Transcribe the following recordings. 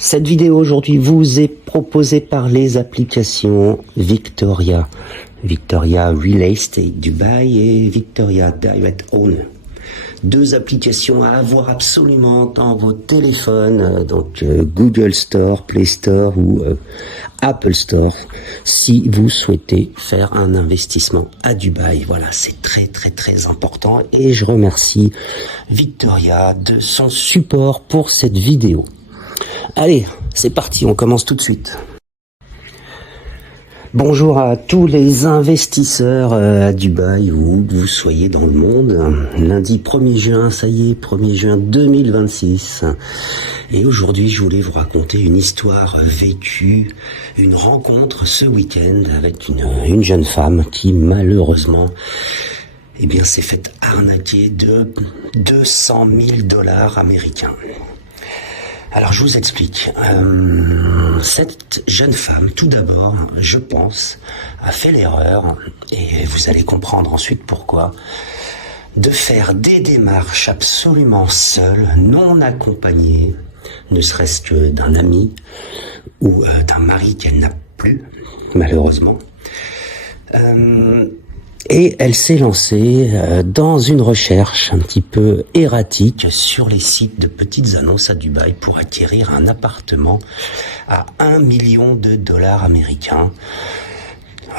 Cette vidéo aujourd'hui vous est proposée par les applications Victoria Real Estate Dubai et Victoria Direct Owner. Deux applications à avoir absolument dans vos téléphones, donc Google Store, Play Store ou Apple Store, si vous souhaitez faire un investissement à Dubaï. Voilà, c'est très important et je remercie Victoria de son support pour cette vidéo. Allez, c'est parti, on commence tout de suite. Bonjour à tous les investisseurs à Dubaï, où vous soyez dans le monde. Lundi 1er juin, ça y est, 1er juin 2026. Et aujourd'hui, je voulais vous raconter une histoire vécue, une rencontre ce week-end avec une jeune femme qui malheureusement s'est faite arnaquer de 200 000 $ américains. Alors je vous explique. Cette jeune femme, tout d'abord, je pense, a fait l'erreur, et vous allez comprendre ensuite pourquoi, de faire des démarches absolument seules, non accompagnées, ne serait-ce que d'un ami ou d'un mari qu'elle n'a plus, malheureusement. Et elle s'est lancée dans une recherche un petit peu erratique sur les sites de petites annonces à Dubaï pour acquérir un appartement à 1 million de $ américains.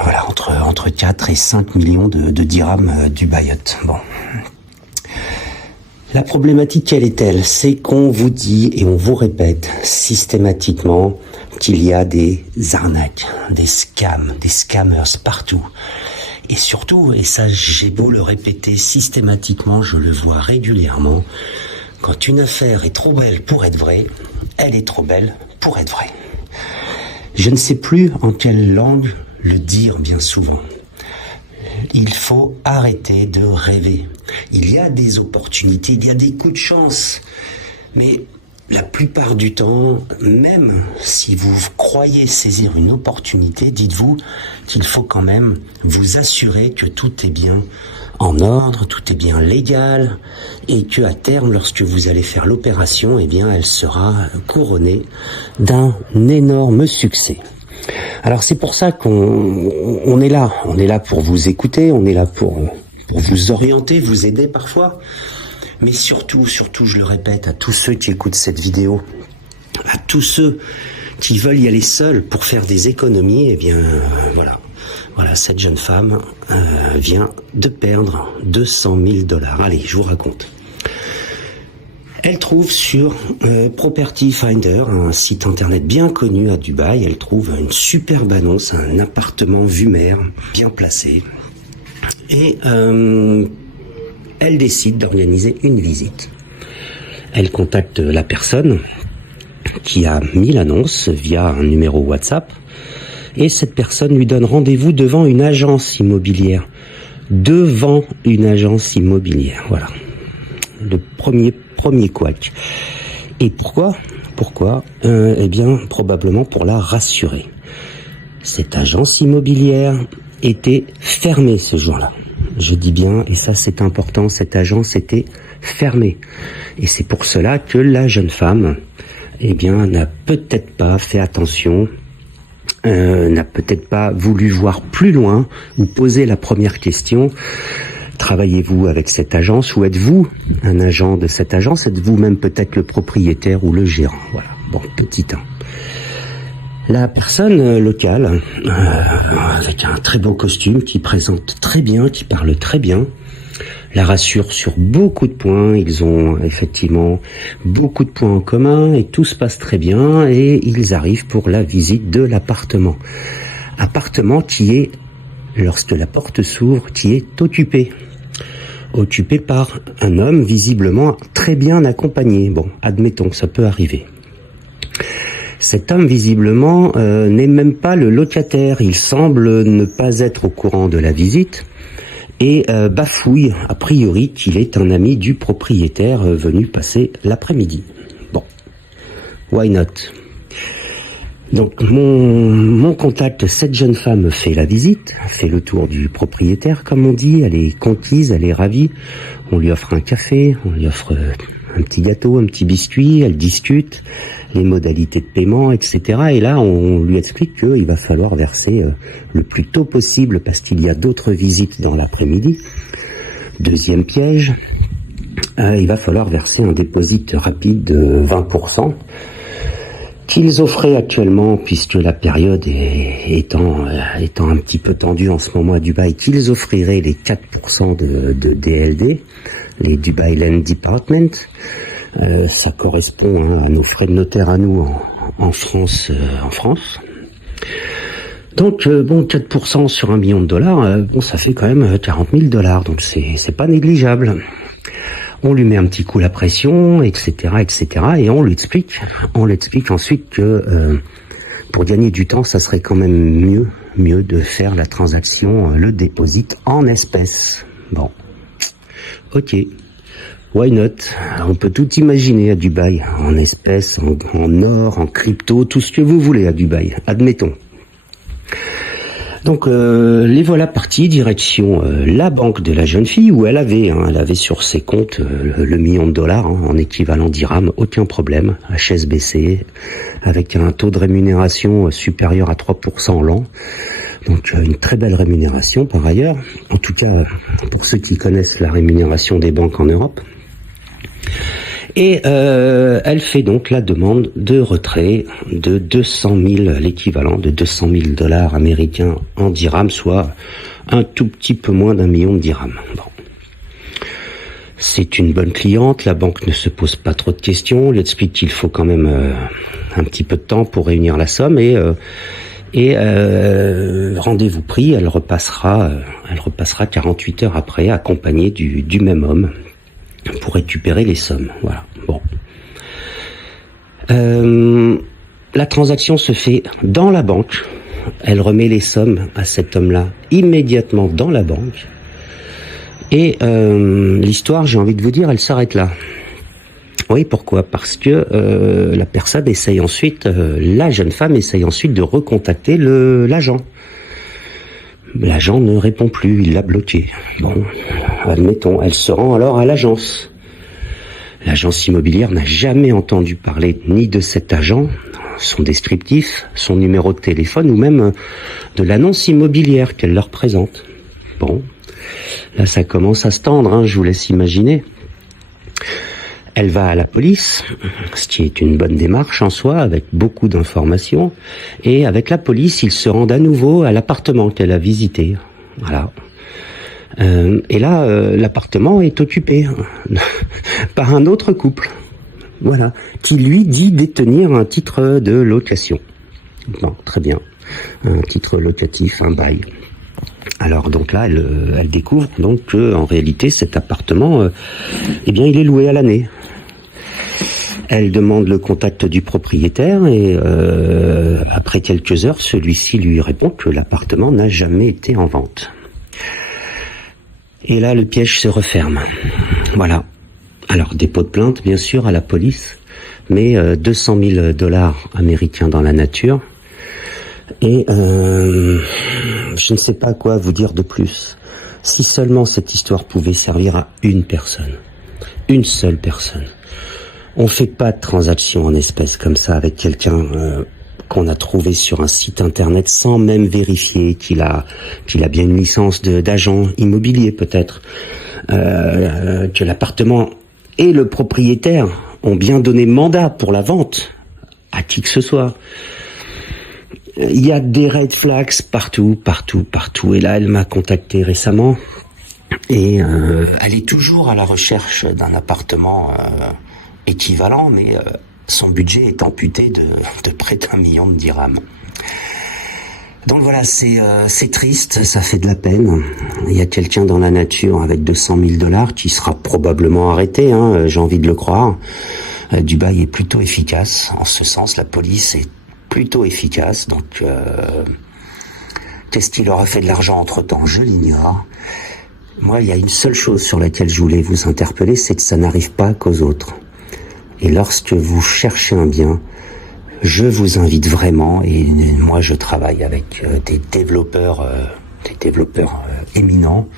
Voilà, entre 4 et 5 millions de dirhams dubaïotes. Bon. La problématique, quelle est-elle? C'est qu'on vous dit et on vous répète systématiquement qu'il y a des arnaques, des scams, des scammers partout. Et surtout, et ça j'ai beau le répéter systématiquement, je le vois régulièrement, quand une affaire est trop belle pour être vraie, elle est trop belle pour être vraie. Je ne sais plus en quelle langue le dire bien souvent. Il faut arrêter de rêver. Il y a des opportunités, il y a des coups de chance, mais la plupart du temps, même si vous croyez saisir une opportunité, dites-vous qu'il faut quand même vous assurer que tout est bien en ordre, tout est bien légal, et que à terme, lorsque vous allez faire l'opération, elle sera couronnée d'un énorme succès. Alors c'est pour ça qu'on est là pour vous écouter, on est là pour vous orienter, vous aider parfois. Mais surtout, je le répète, à tous ceux qui écoutent cette vidéo, à tous ceux qui veulent y aller seuls pour faire des économies, voilà, cette jeune femme vient de perdre 200 000 $. Allez, je vous raconte. Elle trouve sur Property Finder, un site internet bien connu à Dubaï, elle trouve une superbe annonce, un appartement vue mer, bien placé. Et elle décide d'organiser une visite. Elle contacte la personne qui a mis l'annonce via un numéro WhatsApp et cette personne lui donne rendez-vous devant une agence immobilière. Devant une agence immobilière, voilà. Le premier couac. Et pourquoi probablement pour la rassurer. Cette agence immobilière était fermée ce jour-là. Je dis bien, et ça c'est important, cette agence était fermée. Et c'est pour cela que la jeune femme, n'a peut-être pas fait attention, n'a peut-être pas voulu voir plus loin ou poser la première question. Travaillez-vous avec cette agence ou êtes-vous un agent de cette agence? Êtes-vous même peut-être le propriétaire ou le gérant? Voilà, bon, petit 1. La personne locale, avec un très beau costume, qui présente très bien, qui parle très bien, la rassure sur beaucoup de points. Ils ont effectivement beaucoup de points en commun et tout se passe très bien et ils arrivent pour la visite de l'appartement. Appartement qui est, lorsque la porte s'ouvre, qui est occupé par un homme visiblement très bien accompagné. Bon, admettons, ça peut arriver. Cet homme, visiblement, n'est même pas le locataire. Il semble ne pas être au courant de la visite et bafouille, a priori, qu'il est un ami du propriétaire venu passer l'après-midi. Bon, why not? Donc, mon contact, cette jeune femme fait la visite, fait le tour du propriétaire, comme on dit. Elle est conquise, elle est ravie. On lui offre un café, on lui offre un petit gâteau, un petit biscuit, elle discute les modalités de paiement, etc. Et là, on lui explique qu'il va falloir verser le plus tôt possible parce qu'il y a d'autres visites dans l'après-midi. Deuxième piège, il va falloir verser un dépôt rapide de 20%. Qu'ils offraient actuellement, puisque la période étant un petit peu tendue en ce moment à Dubaï, qu'ils offriraient les 4% de DLD, les Dubai Land Department. Ça correspond à nos frais de notaire à nous en France. Donc, 4% sur $1 million, ça fait quand même $40 000, donc c'est pas négligeable. On lui met un petit coup la pression, etc., et on lui explique ensuite que pour gagner du temps, ça serait quand même mieux de faire la transaction, le déposit en espèces. Bon, ok, why not? On peut tout imaginer à Dubaï, en espèces, en or, en crypto, tout ce que vous voulez à Dubaï, admettons. Donc les voilà partis direction la banque de la jeune fille où elle avait sur ses comptes le $1 million en équivalent dirham, aucun problème, HSBC, avec un taux de rémunération supérieur à 3% l'an, donc une très belle rémunération par ailleurs, en tout cas pour ceux qui connaissent la rémunération des banques en Europe. Et elle fait donc la demande de retrait de 200 000, l'équivalent de $200 000 américains en dirhams, soit un tout petit peu moins d'1 million de dirhams. Bon. C'est une bonne cliente, la banque ne se pose pas trop de questions, on lui explique qu'il faut quand même un petit peu de temps pour réunir la somme et rendez-vous pris, elle repassera 48 heures après, accompagnée du même homme, pour récupérer les sommes. Voilà. Bon. La transaction se fait dans la banque. Elle remet les sommes à cet homme-là immédiatement dans la banque. Et l'histoire, j'ai envie de vous dire, elle s'arrête là. Oui, pourquoi? Parce que la personne essaye ensuite, la jeune femme essaye ensuite de recontacter l'agent. L'agent ne répond plus, il l'a bloqué. Bon, admettons, elle se rend alors à l'agence. L'agence immobilière n'a jamais entendu parler ni de cet agent, son descriptif, son numéro de téléphone ou même de l'annonce immobilière qu'elle leur présente. Bon, là ça commence à se tendre, je vous laisse imaginer. Elle va à la police, ce qui est une bonne démarche en soi, avec beaucoup d'informations. Et avec la police, ils se rendent à nouveau à l'appartement qu'elle a visité. Voilà. Et là, l'appartement est occupé par un autre couple. Voilà. Qui lui dit détenir un titre de location. Bon, très bien. Un titre locatif, un bail. Alors donc là, elle découvre donc que en réalité cet appartement, il est loué à l'année. Elle demande le contact du propriétaire et après quelques heures, celui-ci lui répond que l'appartement n'a jamais été en vente. Et là, le piège se referme. Voilà. Alors dépôt de plainte, bien sûr, à la police, mais $200 000 américains dans la nature. Et je ne sais pas quoi vous dire de plus. Si seulement cette histoire pouvait servir à une personne, une seule personne. On fait pas de transaction en espèces comme ça avec quelqu'un qu'on a trouvé sur un site internet sans même vérifier qu'il a bien une licence d'agent immobilier peut-être, que l'appartement et le propriétaire ont bien donné mandat pour la vente à qui que ce soit. Il y a des red flags partout. Et là, elle m'a contacté récemment et elle est toujours à la recherche d'un appartement équivalent, mais son budget est amputé de près d'1 million de dirhams. Donc voilà, c'est triste, ça fait de la peine. Il y a quelqu'un dans la nature avec $200 000 qui sera probablement arrêté, j'ai envie de le croire. Dubaï est plutôt efficace, en ce sens, la police est plutôt efficace, donc qu'est-ce qu'il aura fait de l'argent entre-temps, je l'ignore. Moi, il y a une seule chose sur laquelle je voulais vous interpeller, c'est que ça n'arrive pas qu'aux autres. Et lorsque vous cherchez un bien, je vous invite vraiment, et moi je travaille avec des développeurs des développeurs éminents.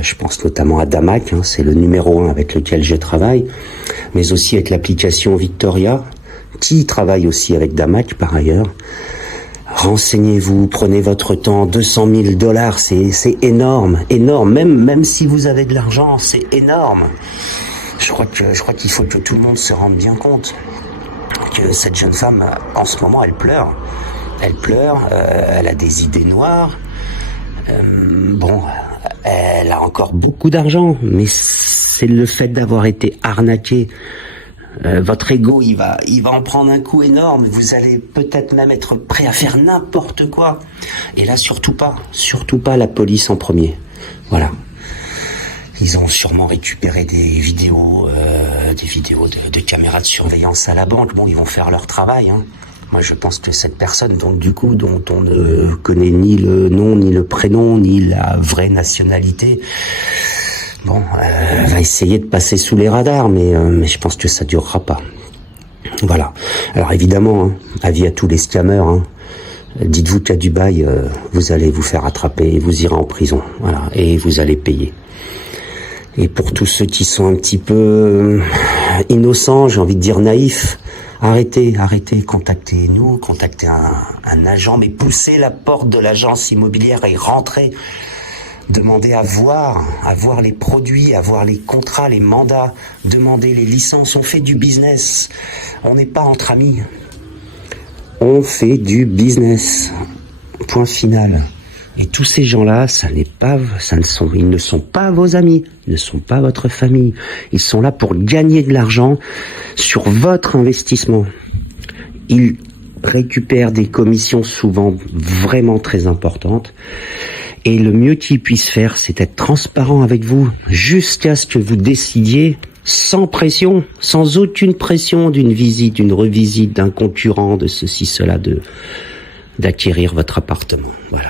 Je pense notamment à Damac, hein, c'est le numéro 1 avec lequel je travaille, mais aussi avec l'application Victoria, qui travaille aussi avec Damac par ailleurs. Renseignez-vous, prenez votre temps, 200 000 $, c'est énorme, énorme. Même si vous avez de l'argent, c'est énorme. Je crois qu'il faut que tout le monde se rende bien compte que cette jeune femme, en ce moment, elle pleure. Elle pleure, elle a des idées noires. Elle a encore beaucoup d'argent, mais c'est le fait d'avoir été arnaqué. Votre ego, il va en prendre un coup énorme. Vous allez peut-être même être prêt à faire n'importe quoi. Et là, surtout pas la police en premier. Voilà. Ils ont sûrement récupéré des vidéos de caméras de surveillance à la banque. Bon, ils vont faire leur travail, hein. Moi, je pense que cette personne, donc du coup, dont on ne connaît ni le nom, ni le prénom, ni la vraie nationalité, va essayer de passer sous les radars, mais je pense que ça durera pas. Voilà. Alors évidemment, hein, avis à tous les scammers, hein, dites-vous qu'à Dubaï, vous allez vous faire attraper, vous irez en prison, voilà, et vous allez payer. Et pour tous ceux qui sont un petit peu innocents, j'ai envie de dire naïfs, arrêtez, contactez-nous, contactez un agent, mais poussez la porte de l'agence immobilière et rentrez. Demandez à voir les produits, à voir les contrats, les mandats, demandez les licences. On fait du business. On n'est pas entre amis. On fait du business. Point final. Et tous ces gens-là, ils ne sont pas vos amis, ne sont pas votre famille. Ils sont là pour gagner de l'argent sur votre investissement. Ils récupèrent des commissions souvent vraiment très importantes. Et le mieux qu'ils puissent faire, c'est être transparent avec vous jusqu'à ce que vous décidiez, sans pression, sans aucune pression d'une visite, d'une revisite, d'un concurrent, de ceci, cela, d'acquérir votre appartement. Voilà.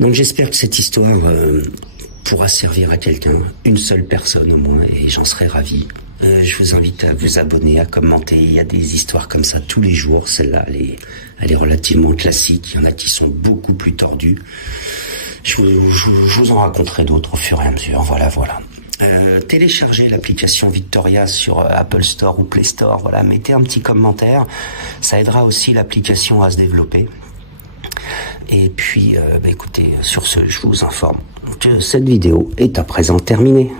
Donc j'espère que cette histoire pourra servir à quelqu'un, une seule personne au moins, et j'en serai ravi. Je vous invite à vous abonner, à commenter. Il y a des histoires comme ça tous les jours. Celle-là, elle est relativement classique. Il y en a qui sont beaucoup plus tordues. Je vous en raconterai d'autres au fur et à mesure. Voilà. Téléchargez l'application Victoria sur Apple Store ou Play Store. Voilà, mettez un petit commentaire. Ça aidera aussi l'application à se développer. Et puis, écoutez, sur ce, je vous informe que cette vidéo est à présent terminée.